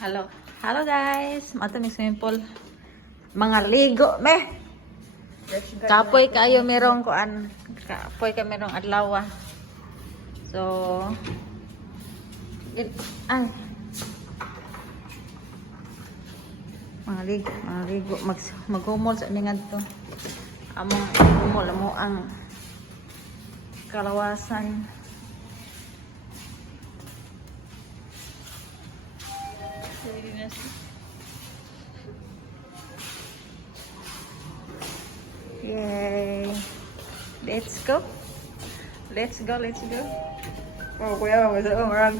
Hello. Hello guys. Mato ni swimming pool. Mga ligo me. Kapoy kayo merong kuan. Kapoy ka merong adlaw. So ay. Mga ligo maghumol sa ni ngadto. Among humol mo ang kalawasan. Yay! Let's go! Let's go! Oh, kuya, masarap ang marag.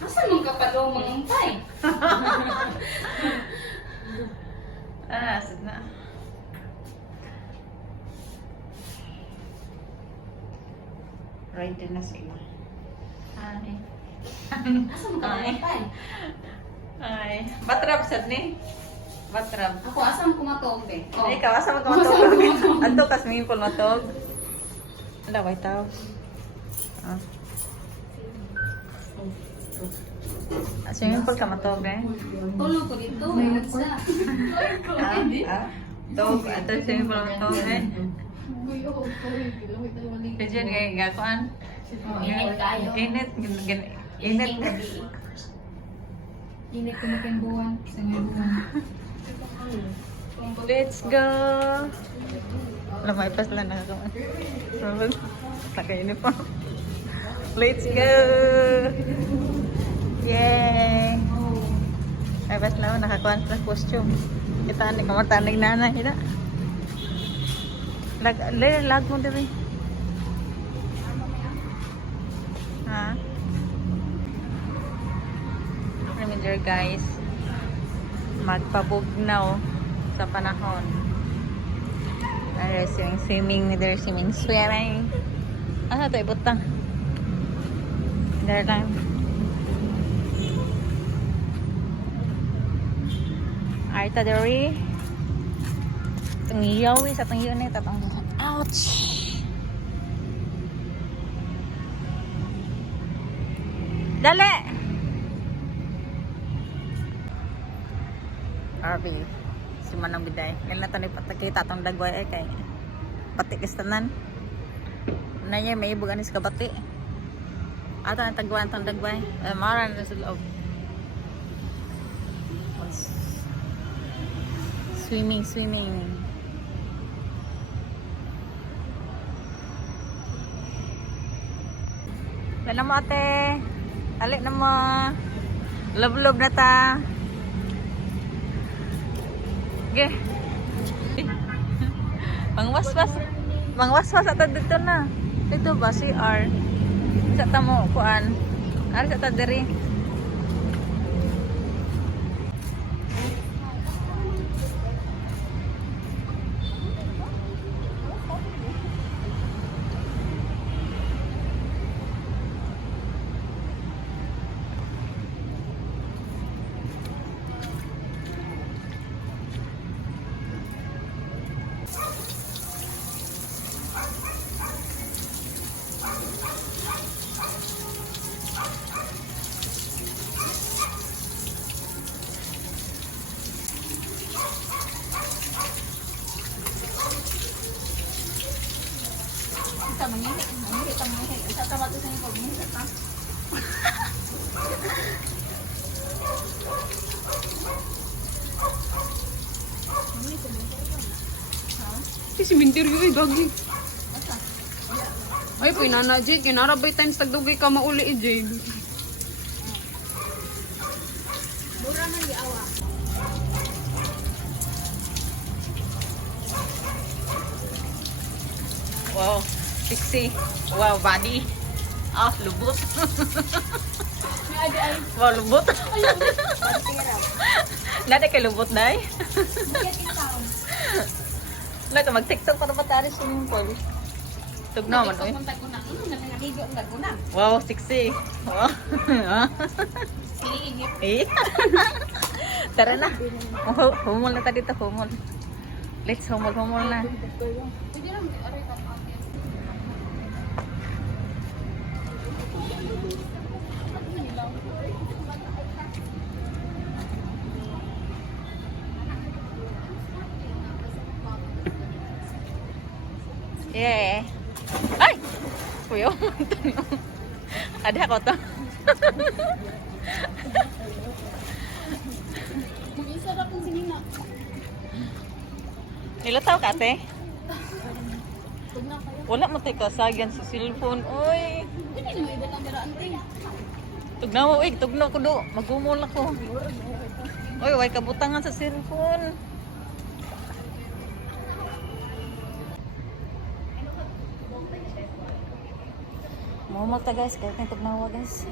Asa mong kapalo mangintay? Sad na. Ready na sila. Ay. Asa mong kapalintay? Ay. Batrap sad ni. Batrap. Ako asa mong kumatog be? Oh. Ikaw, asa mo tumatog? Adto ka swimming pool matog. Ala, way tao. Ah. Swimming pool ka matog eh? Tulog ko dito. May nagsa. Tog, ato swimming pool matog eh? Kasi yan, gakuan. Init kayo. Init. Init gabi. Init ko makinbuwan. Sa ngayon. Let's go! Lamay pas lang nakakaman. Naka-uniform. Let's go! Yay! Ay pas lang nakakuha sa costume. Kita ni kamatanig nanay ina. Lag mo diri. Ha? Remember guys, magpabugnaw sa panahon. There's swimming. Ano ito, ibutang? There lang. Ay, tadari. Itong yawi sa itong unit. Ouch! Dali! RV. Si Manang Biday. Yan na ito ni patakita itong dagway kay pati kistanan. Na niya may ibog anis kabati. Ato ang tagwan itong dagway. Mara na sa loob. Swimming. Dala mo ate. Alik na mo. Love na ta. Okay. Mangwaswas ato dito na. Dito ba CR? Sa tamo kuan. Ari sa tadiri. Si mintiryo ay gagi. Ay, pinana Jade. Kinarabay times tagdugay ka mauli eh, Jade. Wow, sexy. Wow, body. Ah, lubot. Wow, lubot. Nada kay lubot, day. Naka mag-TikTok para matari sa yung pool. Tugnaw man, oy. Wow, sexy. Wow. Eh. Tara na. Humol na tayo dito, humol. Let's humol na. Yeah. Ay! Kuya, ada ako to. Sarap ng sinina. Nilataw ka, ate? Huwag na kayo. Wala mo tayo kasagan sa cellphone. Uy! Hindi naman iba ng mirante. Tugnaw, tugnaw ko do. Magumol ako. Uy, way kabutangan sa cellphone. Mumol ta guys, kahit may tugnawa guys.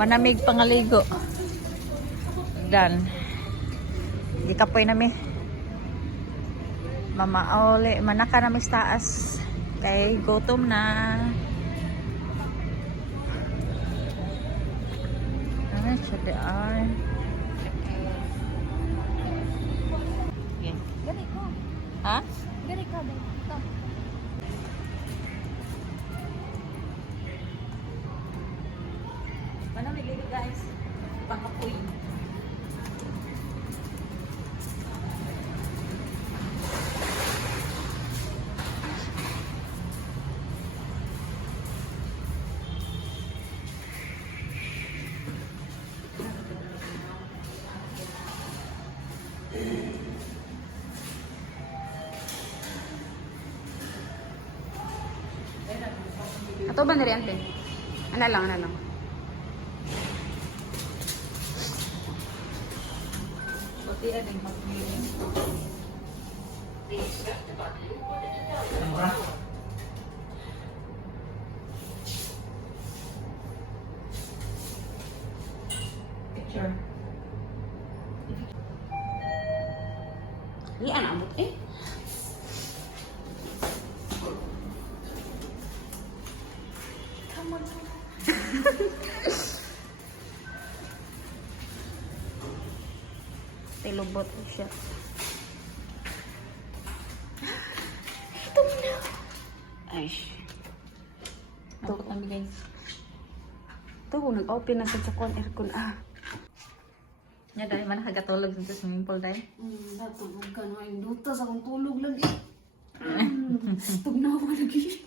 Manamig pangaligo. Dan. Gikapoy nami. Mamaole, manaka nami sa taas. Kay gutom na. Ano siya di ay? Yes. Gari ko. Ha? Gari ka, babe. Ito. Manamig dito guys. Pangapoy. Ato ba nari ante? Ana lang, ana lang. Pati ading pagpili. Iyan amot eh. Tilubot ko siya. Ay. Nakot na guys. Ito, nag-open na sa kon aircon ah. Nya dahil man nakagatulog sa swimming pool dahil. Datang ka na yung duta sa akong tulog lagi. Tugnaw ko lagi.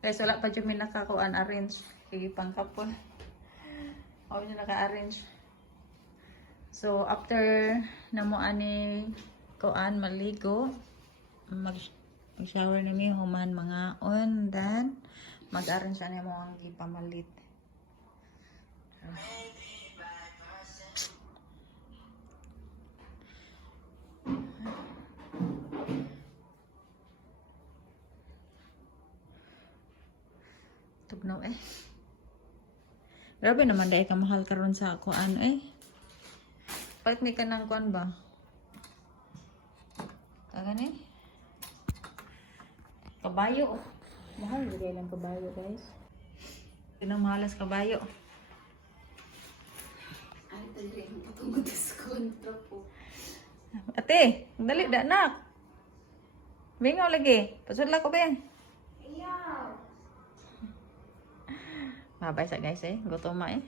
Guys, wala pa dyan may nakakuan arrange. Kaya pangkapon. Ako dyan naka-arrange. So, after na mo ani kuan maligo, mag-shower na mi human mga on, then mag-arrange na mo ang ipamalit. Tugnaw eh. Grabe naman dahil ka mahal karon sa kuan eh. Palit ni ka ng kuan ba? Kagan eh. Kabayo. Mahal bigay lang kabayo guys. Tinang mahalas kabayo. Ay, tali. Patungod sa kontra po. Ate, dali da nak. Bingaw lagi. Pasudla ko ba yan? Mabay sa guys eh. Gutom ma eh.